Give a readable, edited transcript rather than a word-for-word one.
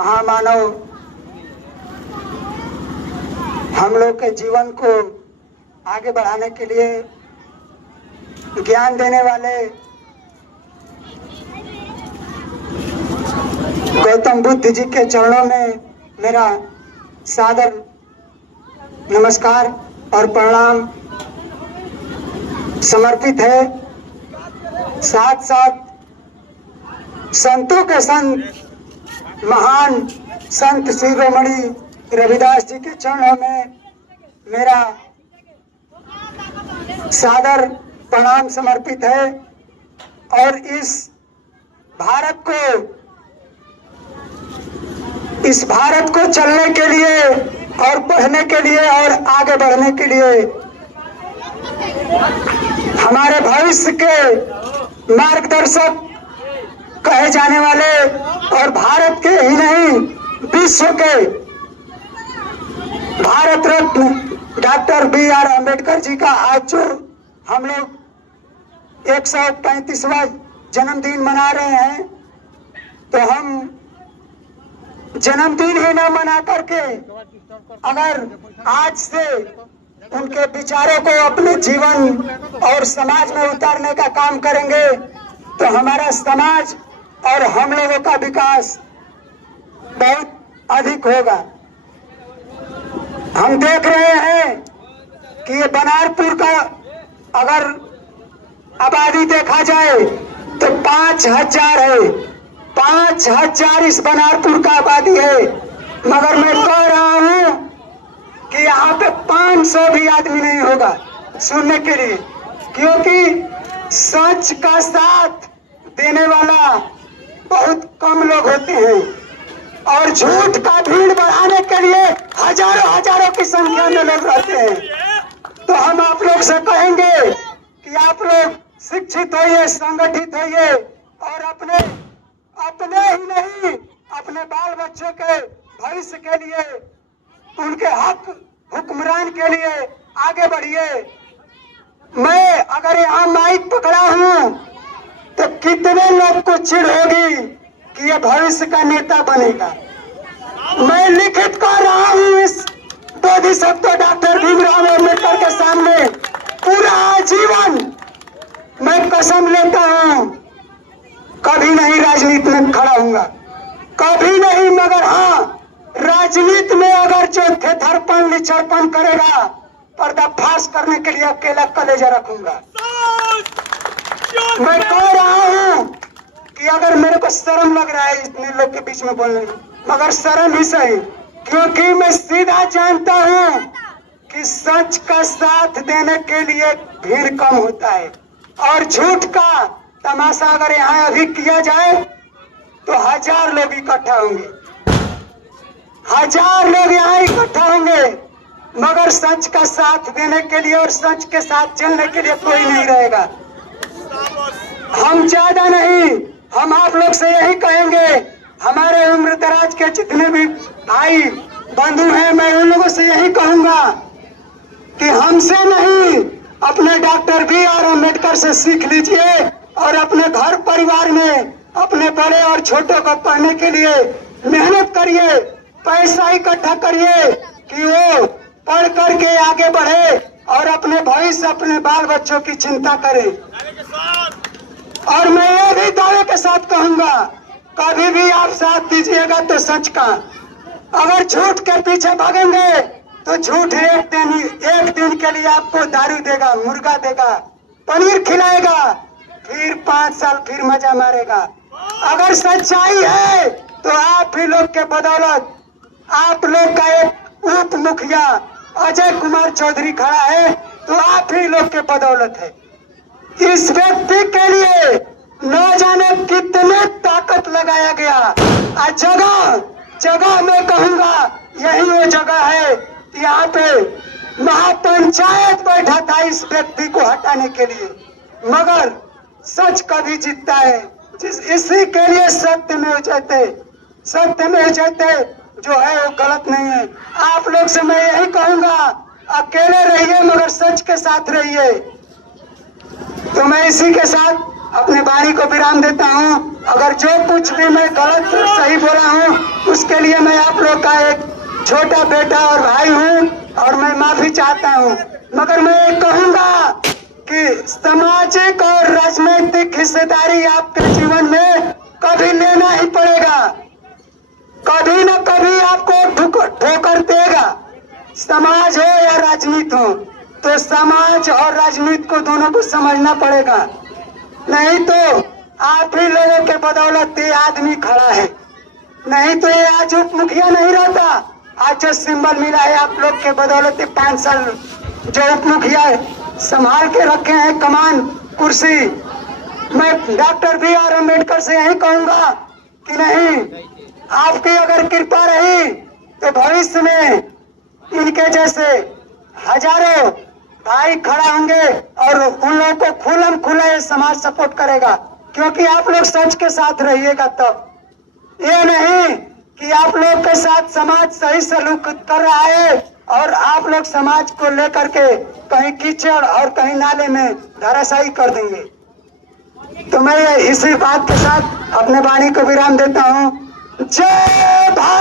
महामानव, हम लोग के जीवन को आगे बढ़ाने के लिए ज्ञान देने वाले गौतम बुद्ध जी के चरणों में मेरा सादर नमस्कार और प्रणाम समर्पित है। साथ साथ संतों के संत महान संत शिरोमणि रविदास जी के चरणों में मेरा सादर प्रणाम समर्पित है। और इस भारत को चलने के लिए और बढ़ने के लिए और आगे बढ़ने के लिए हमारे भविष्य के मार्गदर्शक कहे जाने वाले और भारत के ही नहीं विश्व के भारत रत्न डॉक्टर B.R. अम्बेडकर जी का आज जो हम लोग 135वां जन्मदिन मना रहे हैं, तो हम जन्मदिन ही न मना करके अगर आज से उनके विचारों को अपने जीवन और समाज में उतारने का काम करेंगे तो हमारा समाज और हम लोगों का विकास बहुत अधिक होगा। हम देख रहे हैं कि ये बनारपुर का अगर आबादी देखा जाए तो 5000 है। 5000 इस बनारपुर का आबादी है, मगर मैं कह रहा हूं कि यहाँ पे 500 भी आदमी नहीं होगा सुनने के लिए, क्योंकि सच का साथ देने वाला बहुत कम लोग होते हैं और झूठ का भीड़ बढ़ाने के लिए हजारों की संख्या में लोग रहते हैं। तो हम आप लोग से कहेंगे कि आप लोग शिक्षित होइए, संगठित होइए और अपने ही नहीं अपने बाल बच्चों के भविष्य के लिए, उनके हक हुक्मरान के लिए आगे बढ़िए। मैं अगर यहाँ माइक पकड़ा हूँ तो कितने लोग को चिढ़ होगी कि ये भविष्य का नेता बनेगा। मैं लिखित कर रहा हूँ इस बोधिसत्व डॉक्टर भीमराव अम्बेडकर के सामने, पूरा आजीवन मैं कसम लेता हूँ कभी नहीं राजनीति में खड़ा हूँगा, कभी नहीं। मगर हाँ, राजनीति में अगर जो थेथरपन लिचड़पन करेगा, पर्दाफाश करने के लिए अकेला कलेजा रखूंगा। मैं कह रहा हूँ कि अगर मेरे को शर्म लग रहा है इतने लोग के बीच में बोलने में, मगर शर्म ही सही, क्योंकि मैं सीधा जानता हूँ कि सच का साथ देने के लिए भीड़ कम होता है और झूठ का तमाशा अगर यहाँ अभी किया जाए तो 1000 लोग इकट्ठा होंगे, 1000 लोग यहाँ इकट्ठा होंगे, मगर सच का साथ देने के लिए और सच के साथ चलने के लिए कोई नहीं रहेगा। हम ज्यादा नहीं, हम आप लोग से यही कहेंगे, हमारे उम्र दराज के जितने भी भाई बंधु हैं, मैं उन लोगों से यही कहूंगा कि हमसे नहीं, अपने डॉक्टर B.R. अम्बेडकर से सीख लीजिए और अपने घर परिवार में अपने बड़े और छोटे को पढ़ने के लिए मेहनत करिए, पैसा इकट्ठा करिए कि वो पढ़ करके आगे बढ़े और अपने भविष्य, अपने बाल बच्चों की चिंता करे। और मैं ये भी दावे के साथ कहूंगा, कभी भी आप साथ दीजिएगा तो सच का, अगर झूठ के पीछे भागेंगे तो झूठ एक दिन के लिए आपको दारू देगा, मुर्गा देगा, पनीर खिलाएगा, फिर 5 साल फिर मजा मारेगा। अगर सच्चाई है तो आप ही लोग के बदौलत, आप लोग का एक उप मुखिया अजय कुमार चौधरी खड़ा है तो आप ही लोग के बदौलत है। इस व्यक्ति के लिए न जाने कितने ताकत लगाया गया। आज जगह मैं कहूंगा यही वो जगह है, यहाँ पे महापंचायत बैठा था इस व्यक्ति को हटाने के लिए, मगर सच कभी जीतता है। इसी के लिए सत्य में जयते जो है वो गलत नहीं है। आप लोग से मैं यही कहूंगा, अकेले रहिए मगर सच के साथ रहिए। तो मैं इसी के साथ अपने वाणी को विराम देता हूँ। अगर जो कुछ भी मैं गलत सही बोला हूँ उसके लिए मैं आप लोग का एक छोटा बेटा और भाई हूँ और मैं माफी चाहता हूँ। मगर मैं ये कहूँगा कि सामाजिक और राजनीतिक हिस्सेदारी आपके जीवन में कभी लेना ही पड़ेगा। कभी न कभी आपको ठोकर देगा। समाज हो या राजनीति हो, तो समाज और राजनीति को दोनों को समझना पड़ेगा। नहीं तो आप ही लोगों के बदौलत ये आदमी खड़ा है, नहीं तो ये आज उप मुखिया नहीं रहता। आज जो सिंबल मिला है आप लोग के बदौलत 5 साल जो उप मुखिया संभाल के रखे हैं कमान कुर्सी। मैं डॉक्टर B.R. अम्बेडकर से यही कहूंगा कि नहीं, आपकी अगर कृपा रही तो भविष्य में इनके जैसे हजारों भाई खड़ा होंगे और उन लोगों को खुलम खुला ये समाज सपोर्ट करेगा, क्योंकि आप लोग सच के साथ रहिएगा। तब ये नहीं कि आप लोग के साथ समाज सही सलूक कर रहा है और आप लोग समाज को लेकर के कहीं कीचड़ और कहीं नाले में धराशायी कर देंगे। तो मैं इसी बात के साथ अपने वाणी को विराम देता हूँ। जय भारत।